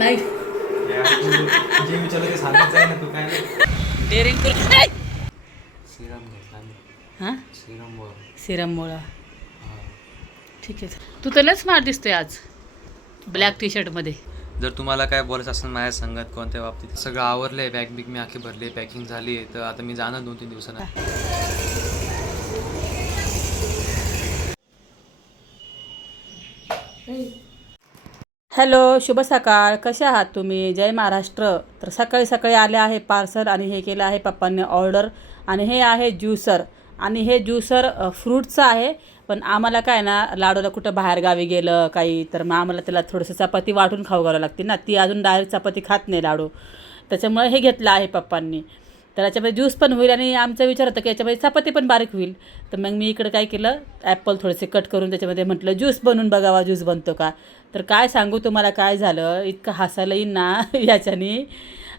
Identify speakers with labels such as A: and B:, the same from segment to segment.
A: नाही.
B: तू जे विचारलं ते सांगत जाय ना तू काय नाही
A: डेअरिंग करू
B: श्रीराम घेतला मी
A: हां?
B: श्रीराम बोल
A: सिरममुळं
B: हा.
A: ठीक आहे. तू तर लय स्मार्ट दिसतोय आज. ब्लॅक टी शर्टमध्ये
B: जर तुम्हाला काय बोलायचं असेल माझ्या संगत कोणत्या बाबतीत सगळं आवरलंय बॅग बिग मी आखी भरली पॅकिंग झाली आहे तर आता मी जाणार दोन तीन दिवसांना
A: हॅलो शुभ सकाळ. कसे आहात तुम्ही? जय महाराष्ट्र. तर सकाळी सकाळी आले आहे पार्सल आणि हे केलं आहे पप्पांनी ऑर्डर. आणि हे आहे ज्युसर. आणि हे ज्युसर फ्रूटचं आहे पण आम्हाला काय ना लाडूला कुठं बाहेरगावी गेलं काही तर मग आम्हाला त्याला थोडंसं चपाती वाटून खाऊ घालावं लागते ना. ती अजून डायरेक्ट चपाती खात नाही लाडू. त्याच्यामुळे हे घेतलं आहे पप्पांनी. तर याच्यामध्ये ज्यूस पण होईल आणि आमचा विचार होता की याच्यामध्ये चपाती पण बारीक होईल. तर मग मी इकडं काय केलं ॲपल थोडेसे कट करून त्याच्यामध्ये म्हटलं ज्यूस बनवून बघावा ज्यूस बनतो का? तर काय सांगू तुम्हाला काय झालं? इतकं हसायला येईन ना याच्याने.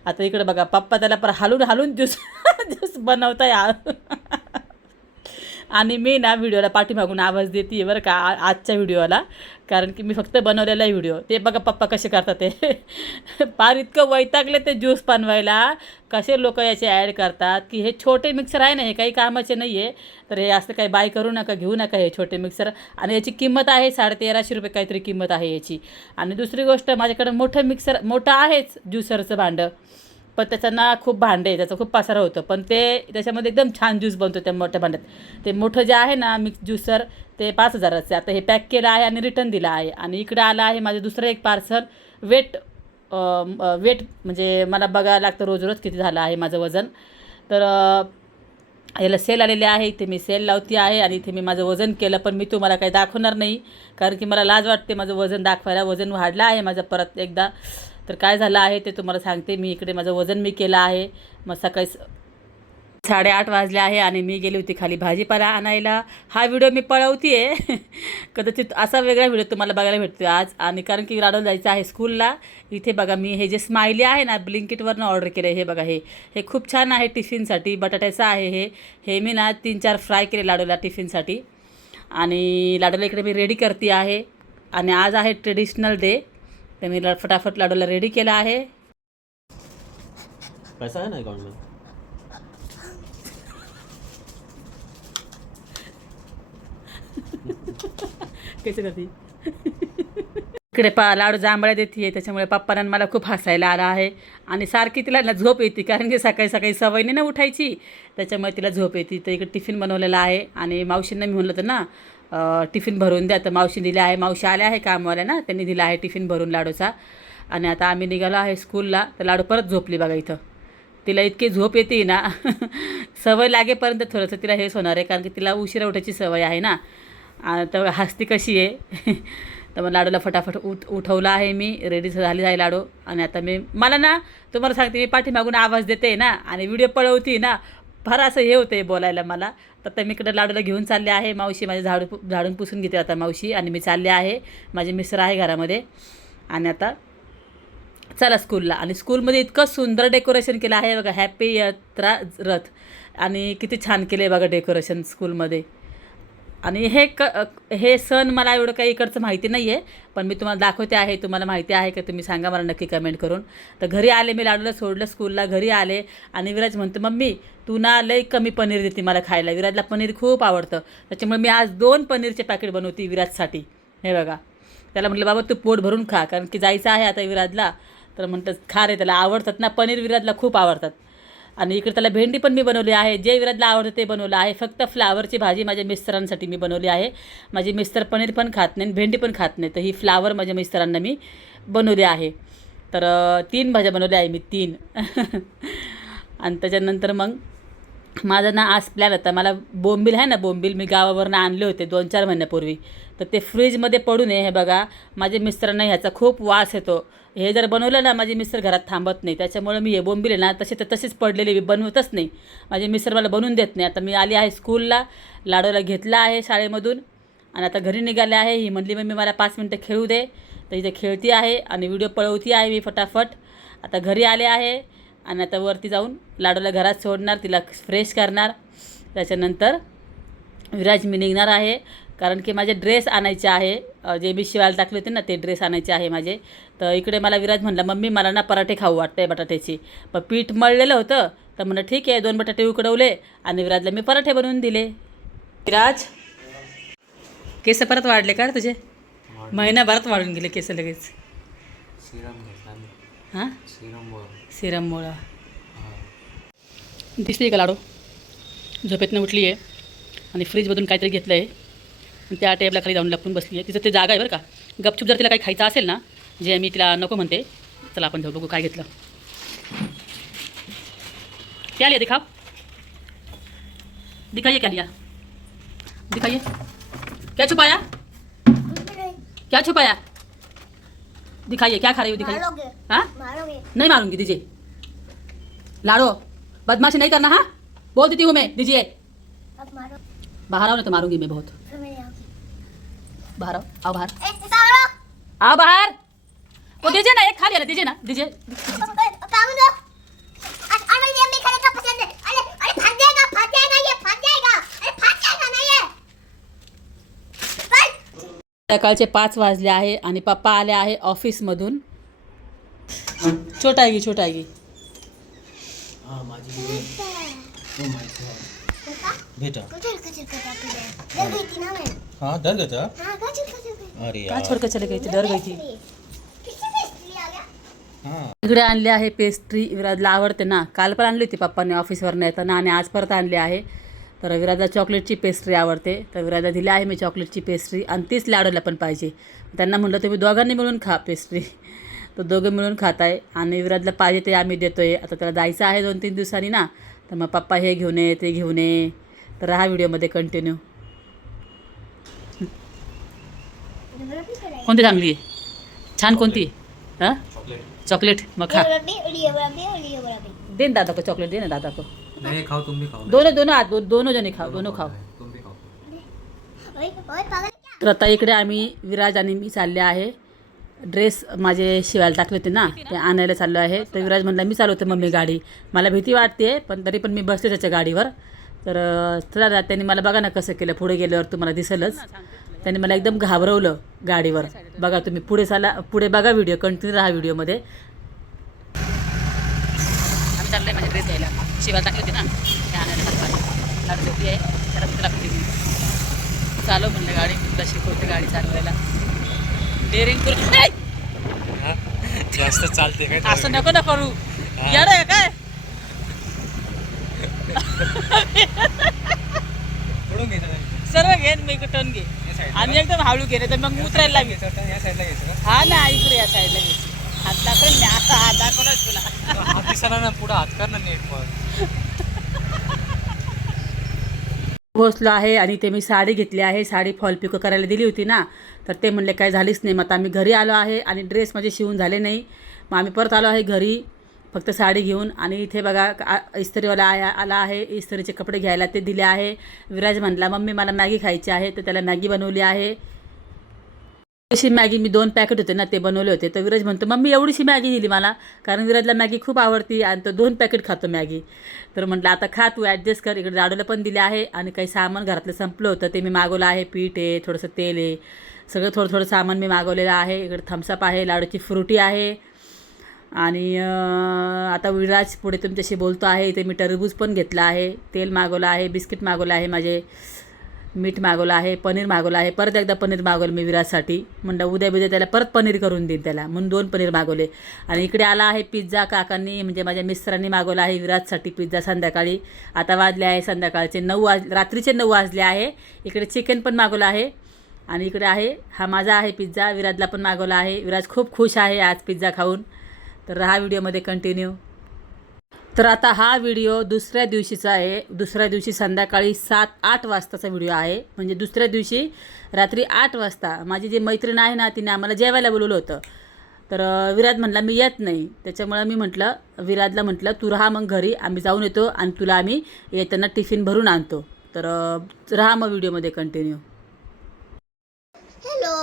A: आता इकडं बघा पप्पा त्याला पर हलून हलून ज्यूस ज्यूस बनवता या आणि मी ना व्हिडिओला पाठीमागून आवाज देते बरं का आजच्या व्हिडिओला. कारण की मी फक्त बनवलेला आहे व्हिडिओ. ते बघा पप्पा कसे करतात ते. फार इतकं वैतागले ते ज्यूस बनवायला. कसे लोक याचे ॲड करतात की हे छोटे मिक्सर आहे ना हे काही कामाचे नाही आहे तर हे असं काही बाय करू नका घेऊ नका हे छोटे मिक्सर. आणि याची किंमत आहे साडेतेराशे रुपये काहीतरी किंमत आहे याची. आणि दुसरी गोष्ट माझ्याकडं मोठं मिक्सर मोठं आहेच ज्युसरचं भांडं. पण त्याचं ना खूप भांडे आहे त्याचं खूप पसारा होतं. पण ते त्याच्यामध्ये एकदम छान ज्यूस बनतो त्या मोठ्या भांड्यात. ते मोठं जे आहे ना मिक्स ज्युसर ते पाच हजाराचं आता हे पॅक केलं आहे आणि रिटर्न दिलं आहे. आणि इकडं आलं आहे माझं दुसरं एक पार्सल वेट वेट म्हणजे मला बघायला लागतं रोज रोज किती झालं आहे माझं वजन. तर याला सेल आलेले आहे इथे मी सेल लावती आहे आणि इथे मी माझं वजन केलं पण मी तुम्हाला काही दाखवणार नाही. कारण की मला लाज वाटते माझं वजन दाखवायला. वजन वाढलं आहे माझं परत एकदा. तर काय झालं आहे ते तुम्हाला सांगते. मी इकडे माझं वजन मी केलं आहे. मग सकाळी स- साडेआठ वाजले आहे आणि मी गेली होती खाली भाजीपाला आणायला. हा व्हिडिओ मी पळवती आहे कदाचित असा वेगळा व्हिडिओ तुम्हाला बघायला भेटतो आज. आणि कारण की राडून जायचं आहे स्कूलला. इथे बघा मी हे जे स्माइली आहे ना ब्लिंकिटवरनं ऑर्डर केलं आहे. हे बघा हे. हे खूप छान आहे टिफिनसाठी. बटाट्याचं आहे हे. हे मी ना तीन चार फ्राय केले लाडूला टिफिनसाठी. आणि लाडूला इकडे मी रेडी करते आहे. आणि आज आहे ट्रेडिशनल डे. तर मी फटाफट लाडूला रेडी केला आहे.
C: पैसा है ना अकाउंट में
A: कैसे करती इकडे पा लाडू जांभळ्या देते त्याच्यामुळे पप्पांना मला खूप हसायला आला आहे. आणि सारखी तिला ना झोप येते कारण की सकाळी सकाळी सवय नाही ना उठायची. त्याच्यामुळे तिला झोप येते. तर इकडे टिफिन बनवलेला आहे. आणि मावशींना मी म्हणलं होतं ना टिफिन भरून द्या. तर मावशी दिले आहे. मावशी आल्या आहे कामवाल्या ना. त्यांनी दिला आहे टिफिन भरून लाडूचा. आणि आता आम्ही निघालो आहे स्कूलला. तर लाडू परत झोपली बघा इथं. तिला इतकी झोप येते ना. सवय लागेपर्यंत थोडंसं तिला हेच होणार आहे. कारण की तिला उशिरा उठायची सवय आहे ना. तर हसती कशी आहे? तर मग लाडूला फटाफट उठ उठवलं आहे मी. रेडी झाली आहे लाडू. आणि आता मी मला ना तुम्हाला सांगते मी पाठीमागून आवाज देते ना. आणि व्हिडिओ पळवते ना. फार असं हे होतं बोलायला मला. तर आता मी इकडं लाडूला घेऊन चालले आहे. मावशी माझे झाडू झाडून पुसून घेते आता मावशी आणि मी चालले आहे. माझे मिस्टर आहे घरामध्ये. आणि आता चला स्कूलला आणि स्कूलमध्ये इतकं सुंदर डेकोरेशन केलं आहे. बघा हॅपी यात्रा रथ. आणि किती छान केलं आहे बघा डेकोरेशन स्कूलमध्ये आणि हे क हे सण मला एवढं काही इकडचं माहिती नाही आहे पण मी तुम्हाला दाखवते आहे तुम्हाला माहिती आहे का तुम्ही सांगा मला नक्की कमेंट करून. तर घरी आले मी लाडूला सोडलं स्कूलला घरी आले आणि विराज म्हणतो मम्मी तू ना लई कमी पनीर देते मला खायला. विराजला पनीर खूप आवडतं. त्याच्यामुळे मी आज दोन पनीरचे पॅकेट बनवते विराजसाठी. हे बघा. त्याला म्हटलं बाबा तू पोट भरून खा कारण की जायचं आहे आता विराजला. तर म्हणतात खा रे त्याला आवडतात ना पनीर विराजला खूप आवडतात. आणि इकडे त्याला भेंडी पण मी बनवली आहे. जे विराजला आवडतं ते बनवलं आहे. फक्त फ्लावरची भाजी माझ्या मिस्टरांसाठी मी बनवली आहे. माझी मिस्टर पनीर पण खात नाही आणि भेंडी पण खात नाही. तर ही फ्लावर माझ्या मिस्टरांना मी बनवली आहे. तर तीन भाज्या बनवल्या आहे मी तीन. आणि त्याच्यानंतर मग माझं ना आज प्लॅन होता. मला बोंबील आहे ना बोंबील मी गावावरनं आणले होते दोन चार महिन्यापूर्वी. तर ते फ्रीजमध्ये पडू नये हे बघा. माझे मिस्टरांना ह्याचा खूप वास येतो. हे जर बनवलं ना माझे मिस्टर घरात थांबत नाही. त्याच्यामुळे मी हे बोंबील आहे ना तसे तर तसेच पडलेले मी बनवतच नाही. माझे मिस्टर मला बनवून देत नाही. आता मी आली आहे स्कूलला लाडूला घेतला आहे शाळेमधून. आणि आता घरी निघाले आहे. ही म्हणली मम्मी मला पाच मिनटं खेळू दे. तर इथे खेळती आहे आणि व्हिडिओ पळवती आहे मी फटाफट. आता घरी आले आहे. आणि आता वरती जाऊन लाडूला घरात सोडणार तिला फ्रेश करणार. त्याच्यानंतर विराज मी निघणार आहे. कारण की माझे ड्रेस आणायचे आहे. जे मी शिवायला टाकले होते ना ते ड्रेस आणायचे आहे माझे. तर इकडे मला विराज म्हणला मम्मी मला ना पराठे खाऊ वाटते बटाट्याची. पण पीठ मळलेलं होतं. तर म्हणलं ठीक आहे दोन बटाटे उकडवले आणि विराजला मी पराठे बनवून दिले. विराज केस परत वाढले का तुझे? महिनाभरात वाढून गेले केस लगेच. हां?
B: सिरम
A: सिरममुळं दिसली का लाडू? झोपेतनं उठली आहे आणि फ्रीजमधून काहीतरी घेतलं आहे आणि त्या टेबला खाली जाऊन लपून बसली आहे तिचं ते जागा आहे बरं का. गपचूप जर तिला काही खायचं असेल ना जे मी तिला नको म्हणते चला आपण जाऊ बघू काय घेतलं. क्या लिया दिखाओ दिखाइए क्या लिया? दिखाइए. क्या छुपाया? क्या छुपाया? दिखाइए क्या खा रही हो दिखाइए। हाँ? नहीं मारूंगी दीजिए। लाड़ो बदमाशी नहीं करना हाँ? बोल देती हूँ मैं दीजिए। बाहर आओ ना तो मारूंगी मैं बहुत। बाहर आओ आओ बाहर। आओ। बाहर। वो दीजिए ना एक खा लिया ना दीजिए ना दीजिए
C: काम दो अरे ये मैं खाने का पसंद है अरे अरे फट जाएगा फट जाएगा ये फट जाएगा अरे फट जाएगा ना ये फट
A: सकाळचे पाच वाजले आहे आणि पप्पा आले आहे ऑफिसमधून. छोटा की छोटा
D: बेटा
C: है डर
D: हाँ गया था
C: हाँ
D: अरे
A: का चले गई थी डर गई थी
D: हाँ.
A: इकडे आणली आहे पेस्ट्री विराजला आवडते ना. काल पण आणली होती पप्पाने ऑफिसवरनं येताना आणि आज परत आणली आहे. तर विराजला चॉकलेटची पेस्ट्री आवडते. तर विराजला दिली आहे मी चॉकलेटची पेस्ट्री आणि तीच लाडूला पण पाहिजे. त्यांना म्हटलं तुम्ही दोघांनी मिळून खा पेस्ट्री. तो दोघं मिळून खात आहे आणि विराजला पाहिजे ते आम्ही देतो आहे आता त्याला जायचं आहे दोन तीन दिवसांनी ना. तर मग पप्पा हे घेऊन ये ते घेऊन ये. तर हा व्हिडिओमध्ये कंटिन्यू कोणती चांगली आहे? छान कोणती? हां? चॉकलेट. मग खा. दे ना दादा को चॉकलेट दे ना दादा को
B: नहीं खाओ तुम भी खाओ
A: दोनों दोनों हाथ दोनों जणे खाओ दोनों खाओ
B: तुम भी
A: तर आता इकडे आम्ही विराज आणि मी चालले आहे. ड्रेस माझे शिवायला टाकले होते ना ते आणायला चाललो आहे. तर विराज म्हणला मी चालवते मम्मी गाडी. मला भीती वाटते पण तरी पण मी बसते त्याच्या गाडीवर. तर चला त्यांनी मला बघा ना कसं केलं. पुढे गेल्यावर तुम्हाला दिसेलच. त्यांनी मला एकदम घाबरवलं गाडीवर. बघा तुम्ही पुढे चाला पुढे बघा व्हिडिओ कंटिन्यू राहा व्हिडिओमध्ये आम्ही चाललोय माझे ड्रेस घ्यायला. शिवायला टाकले होते ना. आणायला आहे त्याला चालव म्हणलं गाडी. मी तुला शिकवते गाडी चालवायला. डेअरिंग करू.
B: जास्त चालते काय
A: असं नको ना करू. येडं आहे काय? सर्व घेन मी टर्न घे आणि एकदम हळू घे नाही तर मग उतरायला लागेल. हा ना इकडे या साईडला घे हात दाखवून मी आता हात दाखवलाच तुला.
B: हात दिसाना ना पुढं हात कर ना नीट मग.
A: पोहोचलो आहे आणि ते मी साडी घेतली आहे. साडी फॉल पिको करायला दिली होती ना. तर ते म्हणले काय झालीच नाही. मग आता आम्ही घरी आलो आहे आणि ड्रेस माझे शिवून झाले नाही. मग आम्ही परत आलो आहे घरी फक्त साडी घेऊन. आणि इथे बघा इस्त्रीवाला आहे आला आहे. इस्त्रीचे कपडे घ्यायला ते दिले आहे. विराज म्हणला मम्मी मला मॅगी खायची आहे. तर त्याला मॅगी बनवली आहे. अशी मॅगी मी दोन पॅकेट होते ना ते बनवले होते. तर विराज म्हणतो मम्मी एवढीशी मॅगी दिली मला. कारण विराजला मॅगी खूप आवडती आणि तो दोन पॅकेट खातो मॅगी. तर म्हटलं आता खा तू ॲडजस्ट कर. इकडे लाडूला पण दिले आहे आणि काही सामान घरातलं संपलं होतं ते मी मागवलं आहे. पीठ आहे थोडंसं तेल आहे. सगळं थोडं थोडं सामान मी मागवलेलं आहे. इकडे थम्सअप आहे लाडूची फ्रुटी आहे. आणि आता विराज पुढे तुमच्याशी बोलतो आहे. इथे मी टरबूज पण घेतलं आहे. तेल मागवलं आहे बिस्किट मागवलं आहे माझे. मीठ मागवलं आहे पनीर मागवलं आहे परत एकदा पनीर मागवलं मी विराजसाठी म्हणलं उद्या बिद्या त्याला परत पनीर करून देईन त्याला. म्हणून दोन पनीर मागवले. आणि इकडे आला आहे पिझ्झा काकांनी म्हणजे माझ्या मिस्टरांनी मागवला आहे विराजसाठी पिझ्झा संध्याकाळी. आता वाजले आहे संध्याकाळचे नऊ वाज रात्रीचे नऊ वाजले आहे. इकडे चिकन पण मागवलं आहे. आणि इकडे आहे हा माझा आहे पिझ्झा. विराजला पण मागवला आहे. विराज खूप खुश आहे आज पिझ्झा खाऊन. तर हा व्हिडिओमध्ये कंटिन्यू. तर आता हा व्हिडिओ दुसऱ्या दिवशीचा आहे. दुसऱ्या दिवशी संध्याकाळी सात आठ वाजताचा व्हिडिओ आहे. म्हणजे दुसऱ्या दिवशी रात्री आठ वाजता. माझी जी मैत्रीण आहे ना तिने आम्हाला जेवायला बोलवलं होतं. तर विराज म्हणला मी येत नाही. त्याच्यामुळं मी म्हटलं विराजला म्हटलं तू राहा मग घरी आम्ही जाऊन येतो आणि तुला आम्ही येताना टिफिन भरून आणतो. तर राहा मग व्हिडिओमध्ये कंटिन्यू
C: हेलो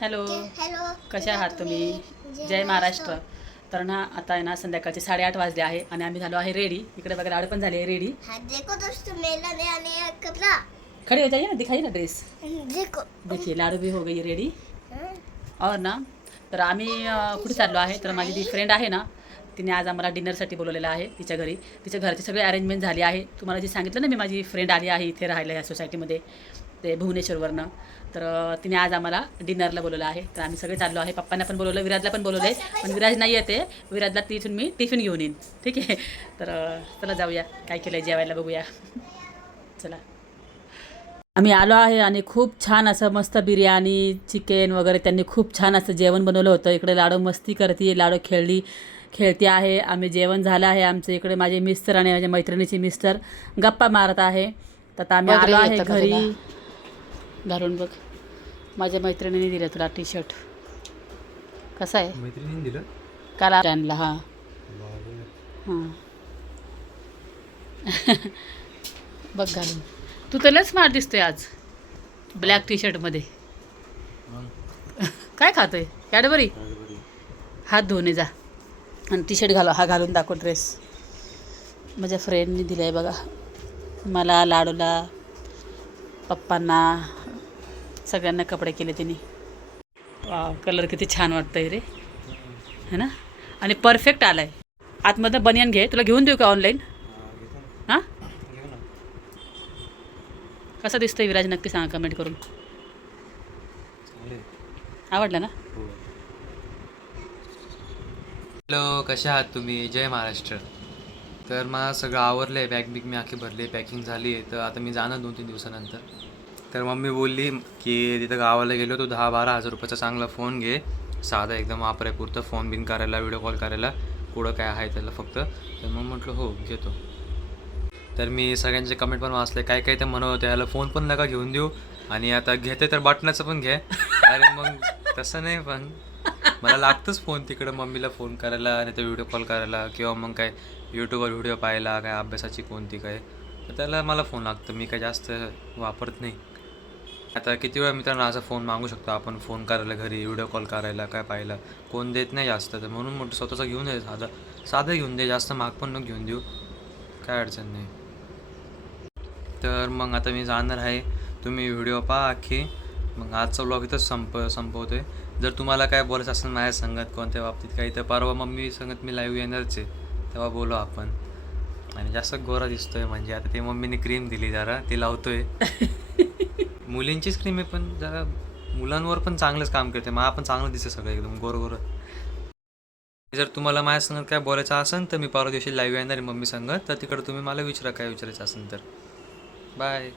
A: हॅलो
C: हेलो
A: कशा आहात तुम्ही? जय महाराष्ट्र. तर ना आता आहे ना संध्याकाळचे साडेआठ वाजले आहे आणि आम्ही झालो आहे रेडी. इकडे बघा लाडू पण झाले आहे रेडी.
C: हाँ देखो दोस्तों मेला नया नया कपड़ा
A: खड़े हो जाइए ना दिखाइए ना ड्रेस
C: देखो।
A: देखिए लाडू भी हो गई रेडी और ना तर आम्ही अं, कुठे चाललो आहे? तर माझी ती फ्रेंड आहे ना तिने आज आम्हाला डिनरसाठी बोलवलेलं आहे तिच्या घरी. तिच्या घरचे सगळे अरेंजमेंट झाली आहे. तुम्हाला जे सांगितलं ना मी माझी फ्रेंड आली आहे इथे राहायला या सोसायटीमध्ये ते भुवनेश्वरवरनं. तर तिने आज आम्हाला डिनरला बोलवलं आहे. तर आम्ही सगळे चाललो आहे. पप्पांना पण बोलवलं विराजला पण बोलवलं आहे पण विराज नाही येते विराजला तिथून मी टिफिन घेऊन येईन. ठीक आहे? तर चला जाऊया. काय केलं आहे जेवायला बघूया. चला. आम्ही आलो आहे आणि खूप छान असं मस्त बिर्याणी चिकन वगैरे त्यांनी खूप छान असं जेवण बनवलं होतं. इकडे लाडू मस्ती करते लाडू खेळली खेळते आहे. आम्ही जेवण झालं आहे आमचं इकडे. माझे मिस्टर आणि माझ्या मैत्रिणीचे मिस्टर गप्पा मारत आहे. तर आता आम्ही आलो आहे घरी. घालून बघ. माझ्या मैत्रिणीने दिलं तुला टी शर्ट कसा आहे?
B: मैत्रिणीने दिलं?
A: काल आणला हां. हां. बघ घालून. तू तर लय स्मार्ट दिसतोय आज. ब्लॅक टी शर्टमध्ये काय खातोय? कॅडबरी हात धुवून ये जा. आणि टी शर्ट घालू. हा घालून दाखव ड्रेस माझ्या फ्रेंडने दिला आहे बघा. मला लाडूला पप्पांना सगळ्यांना कपडे केले तिने. वा कलर किती छान वाटतंय रे. है ना? आणि परफेक्ट आलाय. आतमधनं बनियान घे. तुला घेऊन देऊ का ऑनलाईन हां? कसं दिसतंय विराज? नक्की सांगा कमेंट करून. आवडला ना?
B: हॅलो कसे आहात तुम्ही? जय महाराष्ट्र. तर मला सगळं आवरलं आहे बॅग बिग मी आखी भरली. पॅकिंग झाली आहे तर आता मी जाणार दोन तीन दिवसानंतर. तर मम्मी बोलली की तिथं गावाला गेलो तो दहा बारा हजार रुपयाचा चांगला फोन घे. साधा एकदम वापरायपुरतं फोन बिन करायला व्हिडिओ कॉल करायला. पुढं काय आहे त्याला फक्त. तर मग म्हटलं हो घेतो. तर मी सगळ्यांचे कमेंट पण वाचले. काय काय ते म्हणत होते याला फोन पण नका घेऊन देऊ. आणि आता घेते तर बटनाचं पण घे. अरे मग तसं नाही पण मला लागतंच फोन तिकडं मम्मीला फोन करायला आणि तर व्हिडिओ कॉल करायला किंवा मग काय यूट्यूबवर व्हिडिओ पाहायला काय अभ्यासाची कोणती काय. तर त्याला मला फोन लागतं. मी काय जास्त वापरत नाही. आता किती वेळा मित्रांना असा फोन मागू शकतो? आपण फोन करायला घरी व्हिडिओ कॉल करायला काय पाहायला कोण देत नाही जास्त. तर म्हणून म्हटलं स्वतःचा घेऊन दे साधा साधं घेऊन दे जास्त महाग पण नको घेऊन देऊ. काय अडचण नाही. तर मग आता मी जाणार आहे. तुम्ही व्हिडिओ पहा अख्खी मग आजचा ब्लॉग इथंच संप संपवतोय. जर तुम्हाला काय बोलायचं असेल माझ्या संगत कोणत्या बाबतीत काही तर परवा मम्मी संगत मी लाईव्ह येणारच आहे. तेव्हा बोलू आपण. आणि जास्त गोरा दिसतोय म्हणजे आता ते मम्मीने क्रीम दिली जरा ती लावतोय. मुलींचीच क्रीम आहे पण जरा मुलांवर पण चांगलंच काम करते. मला पण चांगलं दिसतं सगळं एकदम गोर गोर. जर तुम्हाला माझ्या संगत काय बोलायचं असेल तर मी परवा दिवशी लाईव्ह येणार आहे मम्मी संगत तर तिकडं तुम्ही मला विचारा काय विचारायचं असेल तर. बाय